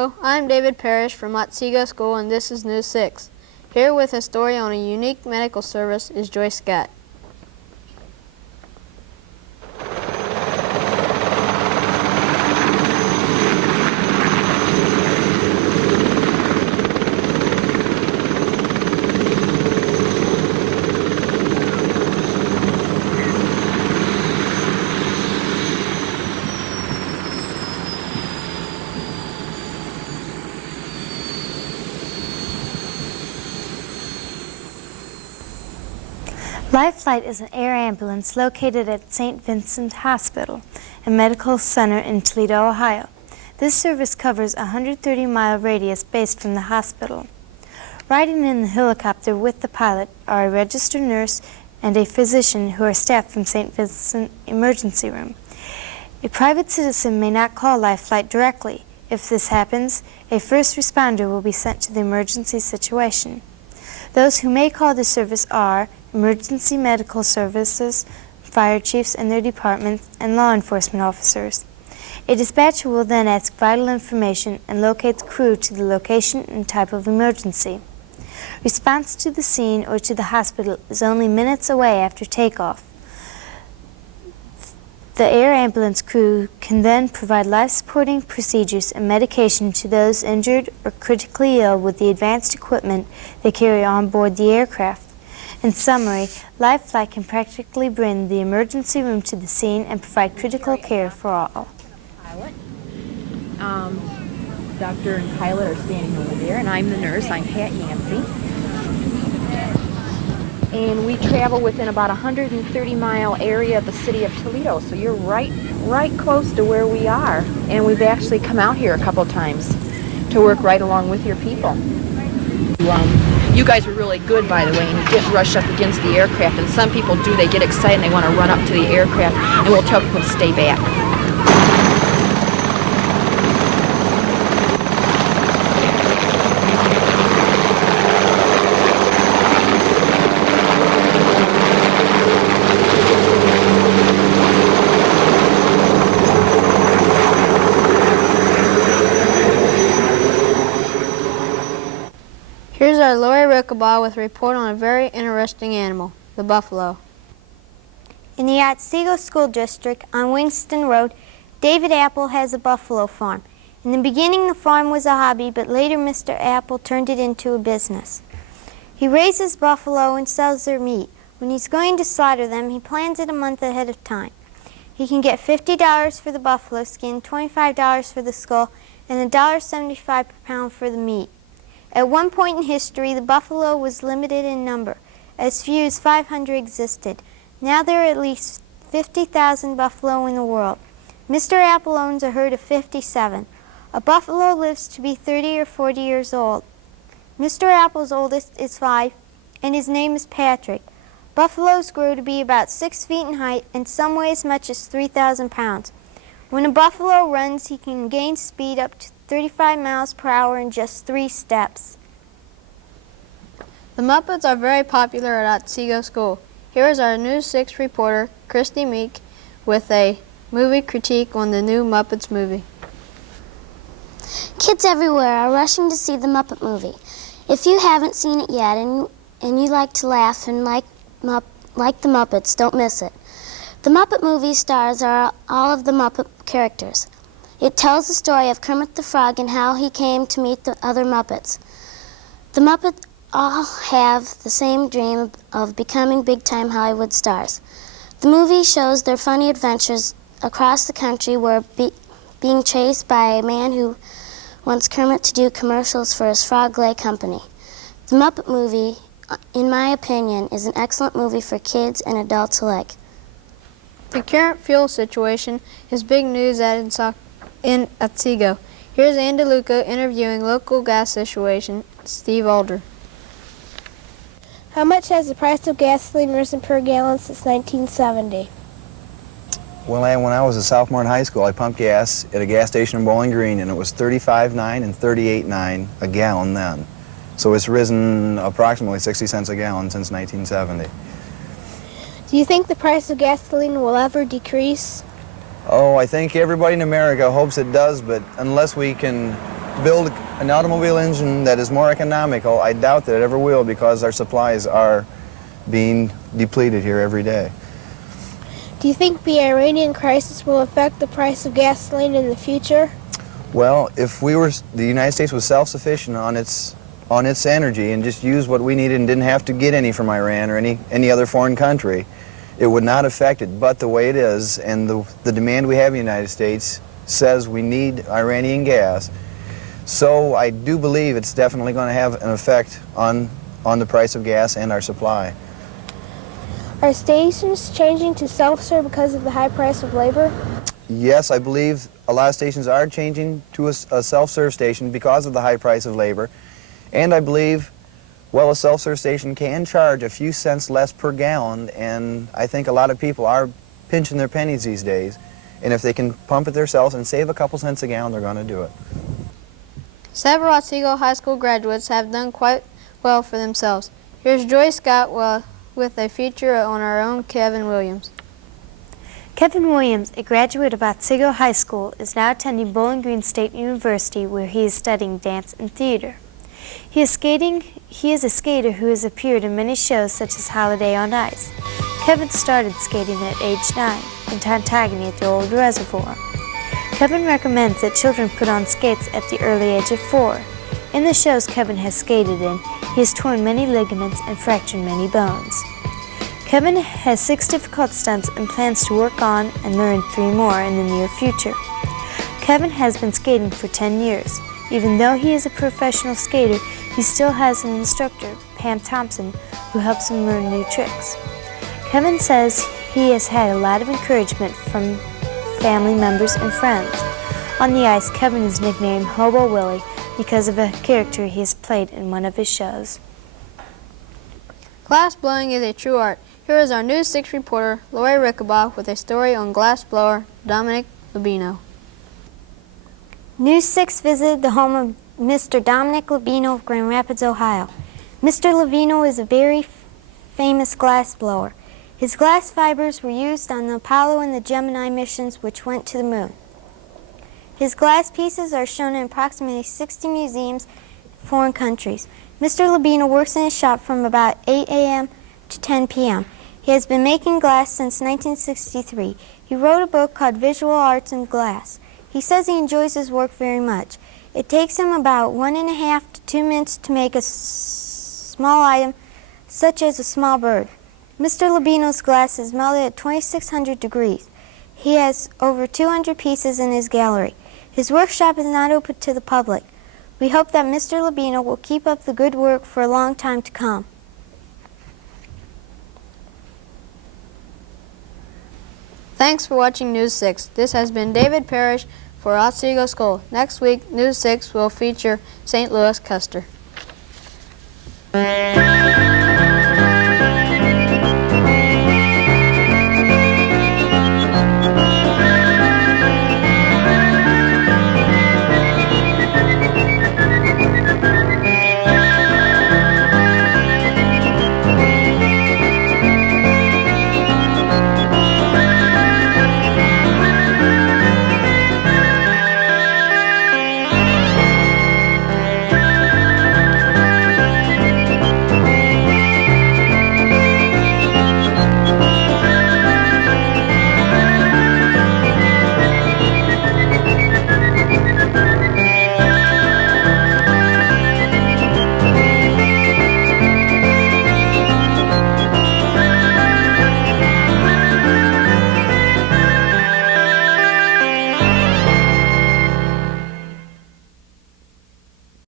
Hello, I'm David Parrish from Otsego School, and this is News 6. Here with a story on a unique medical service is Joyce Scott. Life Flight is an air ambulance located at St. Vincent Hospital, a medical center in Toledo, Ohio. This service covers a 130-mile radius based from the hospital. Riding in the helicopter with the pilot are a registered nurse and a physician who are staffed from St. Vincent Emergency Room. A private citizen may not call Life Flight directly. If this happens, a first responder will be sent to the emergency situation. Those who may call the service are emergency medical services, fire chiefs and their departments, and law enforcement officers. A dispatcher will then ask vital information and locate the crew to the location and type of emergency. Response to the scene or to the hospital is only minutes away after takeoff. The air ambulance crew can then provide life-supporting procedures and medication to those injured or critically ill with the advanced equipment they carry on board the aircraft. In summary, Life Flight can practically bring the emergency room to the scene and provide critical care for all. Doctor and pilot are standing over there, and I'm the nurse. I'm Pat Yancey. And we travel within about a 130-mile area of the city of Toledo, so you're right close to where we are. And we've actually come out here a couple times to work right along with your people. You guys were really good, by the way, and you didn't rush up against the aircraft. And some people do. They get excited and they want to run up to the aircraft, and we'll tell people to stay back. Here's our Lori Rickabaugh with a report on a very interesting animal, the buffalo. In the Otsego School District on Winston Road, David Apple has a buffalo farm. In the beginning, the farm was a hobby, but later Mr. Apple turned it into a business. He raises buffalo and sells their meat. When he's going to slaughter them, he plans it a month ahead of time. He can get $50 for the buffalo skin, $25 for the skull, and $1.75 per pound for the meat. At one point in history, the buffalo was limited in number. As few as 500 existed. Now there are at least 50,000 buffalo in the world. Mr. Apple owns a herd of 57. A buffalo lives to be 30 or 40 years old. Mr. Apple's oldest is 5, and his name is Patrick. Buffaloes grow to be about 6 feet in height and some weigh as much as 3,000 pounds. When a buffalo runs, he can gain speed up to 35 miles per hour in just 3 steps. The Muppets are very popular at Otsego School. Here is our News 6 reporter, Christy Meek, with a movie critique on the new Muppets movie. Kids everywhere are rushing to see the Muppet movie. If you haven't seen it yet and you like to laugh and like the Muppets, don't miss it. The Muppet movie stars are all of the Muppet characters. It tells the story of Kermit the Frog and how he came to meet the other Muppets. The Muppets all have the same dream of becoming big-time Hollywood stars. The movie shows their funny adventures across the country where being chased by a man who wants Kermit to do commercials for his Frog Lay company. The Muppet movie, in my opinion, is an excellent movie for kids and adults alike. The current fuel situation is big news in Otsego. Here's Ann DeLuca interviewing local gas situation, Steve Alder. How much has the price of gasoline risen per gallon since 1970? Well, when I was a sophomore in high school, I pumped gas at a gas station in Bowling Green, and it was $35.9 and $38.9 a gallon then. So it's risen approximately 60 cents a gallon since 1970. Do you think the price of gasoline will ever decrease? Oh, I think everybody in America hopes it does, but unless we can build an automobile engine that is more economical, I doubt that it ever will, because our supplies are being depleted here every day. Do you think the Iranian crisis will affect the price of gasoline in the future? Well, if the United States was self-sufficient on its energy and just used what we needed and didn't have to get any from Iran or any other foreign country, it would not affect it. But the way it is, and the demand we have in the United States says we need Iranian gas. So I do believe it's definitely going to have an effect on the price of gas and our supply. Are stations changing to self-serve because of the high price of labor? Yes, I believe a lot of stations are changing to a self-serve station because of the high price of labor. And I believe, well, a self-serve station can charge a few cents less per gallon, and I think a lot of people are pinching their pennies these days. And if they can pump it themselves and save a couple cents a gallon, they're going to do it. Several Otsego High School graduates have done quite well for themselves. Here's Joy Scott with a feature on our own Kevin Williams. Kevin Williams, a graduate of Otsego High School, is now attending Bowling Green State University, where he is studying dance and theater. He is a skater who has appeared in many shows such as Holiday on Ice. Kevin started skating at age 9 in Tontagony at the Old Reservoir. Kevin recommends that children put on skates at the early age of 4. In the shows Kevin has skated in, he has torn many ligaments and fractured many bones. Kevin has 6 difficult stunts and plans to work on and learn 3 more in the near future. Kevin has been skating for 10 years. Even though he is a professional skater, he still has an instructor, Pam Thompson, who helps him learn new tricks. Kevin says he has had a lot of encouragement from family members and friends. On the ice, Kevin is nicknamed Hobo Willie because of a character he has played in one of his shows. Glass blowing is a true art. Here is our News 6 reporter, Lori Rickabaugh, with a story on glass blower Dominic Labino. News 6 visited the home of Mr. Dominic Labino of Grand Rapids, Ohio. Mr. Labino is a very famous glass blower. His glass fibers were used on the Apollo and the Gemini missions which went to the moon. His glass pieces are shown in approximately 60 museums in foreign countries. Mr. Labino works in his shop from about 8 a.m. to 10 p.m. He has been making glass since 1963. He wrote a book called Visual Arts in Glass. He says he enjoys his work very much. It takes him about 1.5 to 2 minutes to make a small item, such as a small bird. Mr. Labino's glass is melted at 2,600 degrees. He has over 200 pieces in his gallery. His workshop is not open to the public. We hope that Mr. Labino will keep up the good work for a long time to come. Thanks for watching News 6. This has been David Parrish for Otsego School. Next week, News 6 will feature St. Louis Custer.